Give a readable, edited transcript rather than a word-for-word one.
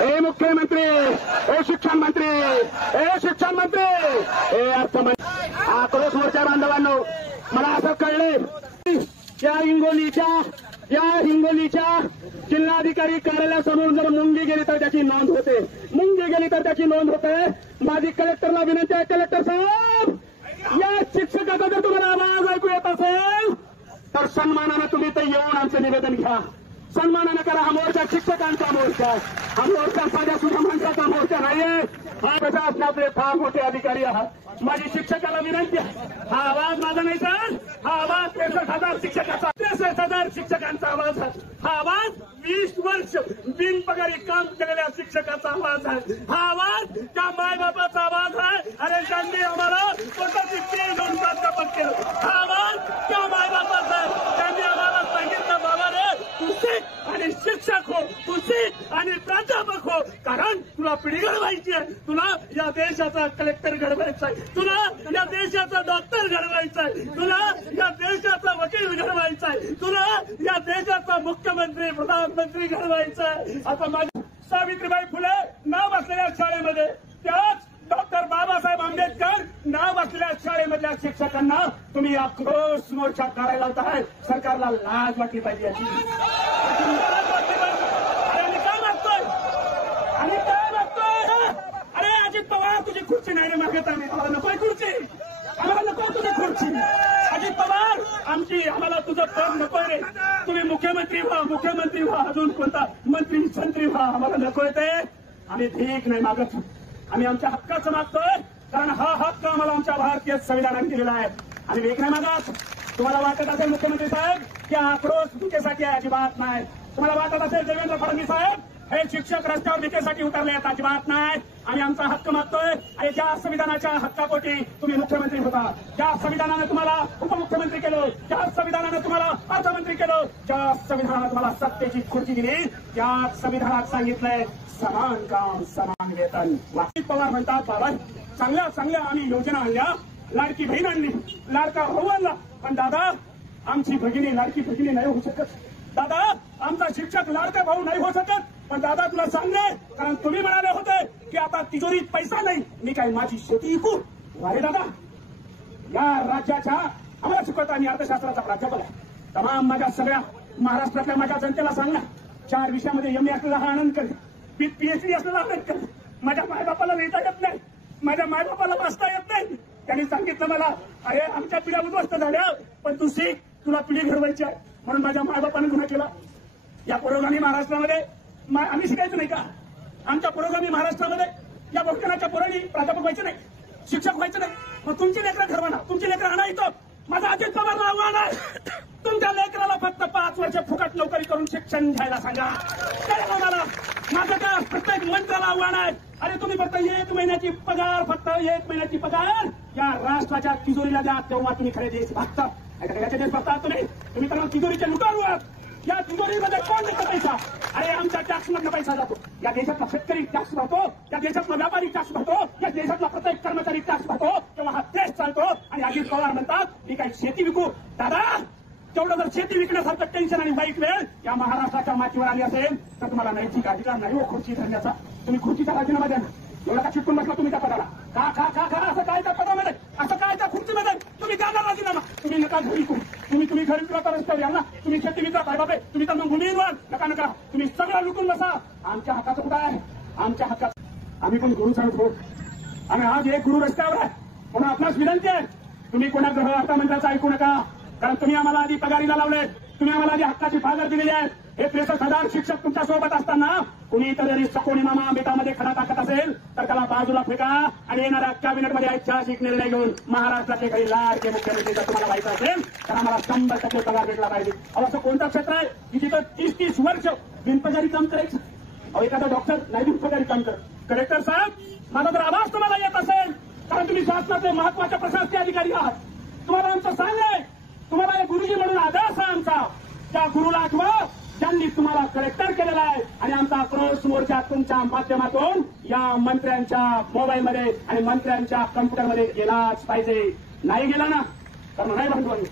हे मुख्यमंत्री, हे शिक्षण मंत्री, हे शिक्षण मंत्री, हे अर्थमंत्री, आक्रोश मोर्चा बांधवांनो, मला असं कळले या हिंगोलीच्या जिल्हाधिकारी कार्यालयासमोर जर मुंगी गेली तर त्याची नोंद होते, मुंगी गेली तर त्याची नोंद होते। माझी कलेक्टरला विनंती आहे, कलेक्टर साहेब, या शिक्षकाचा जर तुम्हाला आवाज ऐकू येत असेल तर सन्मानानं तुम्ही ते येऊन आमचं निवेदन घ्या, सन्मानानं करा। हा मोर्चा शिक्षकांचा मोर्चा, हा मोर्चा साध्या सुद्धा माणसाचा मोर्चा नाहीये, हा प्रशासनातले फार मोठे अधिकारी आहात। माझी शिक्षकाला विनंती आहे, हा आवाज माझा नाही सर, हा आवाज 63,000 शिक्षकाचा, 63,000 शिक्षकांचा आवाज आहे, हा आवाज 20 वर्ष बिनपगारी काम केलेल्या शिक्षकाचा आवाज आहे, हा आवाज त्या मायबापाचा आवाज आहे। अरे त्यांनी आम्हाला स्वतःची फी घेऊन प्राध्यापक केलं, हा आवाज त्या मायबापाचा आहे। त्यांनी आम्हाला सांगितलं, बाबा रे तू शिक आणि शिक्षक हो, तू शिक आणि प्राध्यापक हो, कारण तुला पिढी घडवायची आहे, तुला या देशाचा कलेक्टर घडवायचा आहे, तुला या देशाचा डॉक्टर घडवायचा आहे, तुला या देशाचा वकील घडवायचा आहे, तुला या देशाचा मुख्यमंत्री प्रधानमंत्री घडवायचा आहे। आता माझ्या सावित्रीबाई फुले नाव असलेल्या शाळेमध्ये, त्याच डॉक्टर बाबासाहेब आंबेडकर नाव असलेल्या शाळेमधल्या शिक्षकांना तुम्ही आक्रोश मोर्चा करायला होताय, सरकारला लाज वाटली पाहिजे याची। आणि काय मागतोय? अरे अजित पवार तुझी खुर्ची नाही रे मागत, आम्ही आम्हाला नकोय खुर्ची, आम्हाला नको तुझी खुर्ची। अजित पवार आम्हाला तुझं पद नकोय रे, तुम्ही मुख्यमंत्री व्हा, अजून कोणता मंत्री व्हा, आम्हाला नकोय ते। आम्ही भीक नाही मागत, आम्ही आमच्या हक्काचं मागतोय, कारण हा हक्क आम्हाला आमच्या भारतीय संविधानाने दिलेला आहे। आम्ही भीक नाही मागत। तुम्हाला वाटत असेल मुख्यमंत्री साहेब की आक्रोश भीकेसाठी आहे, अजिबात नाही। तुम्हाला वाटत असेल देवेंद्र फडणवीस साहेब हे शिक्षक रस्त्यावर भीकेसाठी उतरले आहेत, अजिबात नाही। आम्ही आमचा हक्क मागतोय आणि ज्या संविधानाच्या हक्कापोटी तुम्ही मुख्यमंत्री होता, ज्या संविधानाने तुम्हाला उपमुख्यमंत्री केलं, ज्या संविधानाने तुम्हाला अर्थमंत्री केलं, ज्या संविधानाने तुम्हाला सत्तेची खुर्ची दिली, त्या संविधानात सांगितलंय समान काम समान वेतन। अजित पवार म्हणतात, बाबा चांगल्या आम्ही योजना आणल्या, लाडकी बहीण आणली, लाडका भाऊ आणला, पण दादा आमची भगिनी लाडकी भगिनी नाही होऊ शकत, दादा आमचा शिक्षक लाडका भाऊ नाही होऊ शकत। पण दादा तुला सांगले, कारण तुम्ही म्हणाले होते की आता तिजोरीत पैसा नाही, मी काय माझी शेती विकू? अरे दादा, या राज्याच्या आम्हाला शिकवता आणि अर्थशास्त्राचा प्राध्यापक आहे, तमाम माझ्या सगळ्या महाराष्ट्रातल्या माझ्या जनतेला सांगणार, 4 विषयामध्ये MA असलेला हा आनंद कर, PhD असलेला आनंद कर। माझ्या मायबापाला लिहिता येत नाही, माझ्या मायबापाला वाचता येत नाही, त्यांनी सांगितलं मला, अरे आमच्या पिढ्या उद्ध्वस्त झाल्या, पण तू शिक, तुला पिढी घडवायची आहे, म्हणून माझ्या मायबापाने गुन्हा केला। या पुरोगामी महाराष्ट्रामध्ये आम्ही शिकायचं नाही का? आमच्या पुरोगामी महाराष्ट्रामध्ये या भटकनाच्या पोरांनी प्राध्यापक व्हायचे नाही, शिक्षक व्हायचं नाही, मग तुमची लेकरं घडवा ना, तुमची लेकरं आणा इथं। माझं अजित पवारला आव्हान आहे, तुमच्या लेकराला फक्त 5 वर्ष फुकट नोकरी करून शिक्षण घ्यायला सांगा। मला माझं का प्रत्येक मंत्र्याला आव्हान आहे, अरे तुम्ही फक्त 1 महिन्याची पगार या राष्ट्राच्या तिजोरीला द्या, तेव्हा तुम्ही खरे देश बघता। याच्या देश बघता तुम्ही तर तिजोरीचे लुटारू आहात। या तिजोरीमध्ये कोण देतं पैसा? अरे आमच्या टॅक्समधनं पैसा जातो, या देशातला शेतकरी टॅक्स भरतो, या देशातला व्यापारी टॅक्स भरतो, या देशातला प्रत्येक कर्मचारी टॅक्स भरतो, तेव्हा हा देश चालतो। आणि अजित पवार म्हणतात मी काही शेती विकू? दादा तेवढं जर शेती विकण्यासारखं टेन्शन आणि वाईट वेळ या महाराष्ट्राच्या मातीवर आली असेल तर तुम्हाला नैतिक अधिकार नाही हो खुर्ची धरण्याचा। तुम्ही खुर्चीचा राजीनामा द्या ना, एवढा का चिटकून बसला तुम्ही त्या पदाला? का असं काय त्या पदामध्ये, असं काय त्या खुर्चीमध्ये? तुम्ही द्या ना राजीनामा, तुम्ही नका घरी तुम्ही घरी तुला रस्त्यावर या ना, तुम्ही शेती विकता काय बाबे, तुम्ही तर मग उमेदवार नका, तुम्ही सगळं लुटून बसा। आमच्या हक्काचं कुठं आहे? आमच्या हक्कात आम्ही पण गुरु सांगतो, आणि आज एक गुरु रस्त्यावर आहे, म्हणून आपणास विनंती आहे तुम्ही कोणा ग्रह अर्थमंत्र्याचं ऐकू नका, कारण तुम्ही आम्हाला आधी पगारीला लावले, तुम्ही आम्हाला आधी हक्काची पागर दिलेली आहे। हे 63,000 शिक्षक तुमच्या सोबत असताना कुणीतरी सकोनी मामा बेटामध्ये खडा टाकत असेल तर त्याला बाजूला फेका आणि येणाऱ्या कॅबिनेटमध्ये ऐतिहासिक निर्णय घेऊन महाराष्ट्राचे काही लाडके मुख्यमंत्री जर तुम्हाला व्हायचं असेल तर आम्हाला 100% पगार भेटला पाहिजे। असं कोणतं क्षेत्र आहे की तिथं 30-30 वर्ष बिनपगारी काम करायचं? अहो एखादा डॉक्टर नाही बिनपगारी काम करत। कलेक्टर साहेब माझा जर आवाज तुम्हाला येत असेल, कारण तुम्ही शासनाचे महत्वाचे प्रशासकीय अधिकारी आहात, तुम्हाला आमचं सांगणं, तुम्हाला एक गुरुजी म्हणून आदर्श आहे आमचा, त्या गुरुला आठवा ज्यांनी तुम्हाला कलेक्टर केलेला आहे। आणि आमचा आक्रोश मोर्चा तुमच्या माध्यमातून या मंत्र्यांच्या मोबाईलमध्ये आणि मंत्र्यांच्या कम्प्युटरमध्ये गेलाच पाहिजे। नाही गेला ना तर नाही भांडवल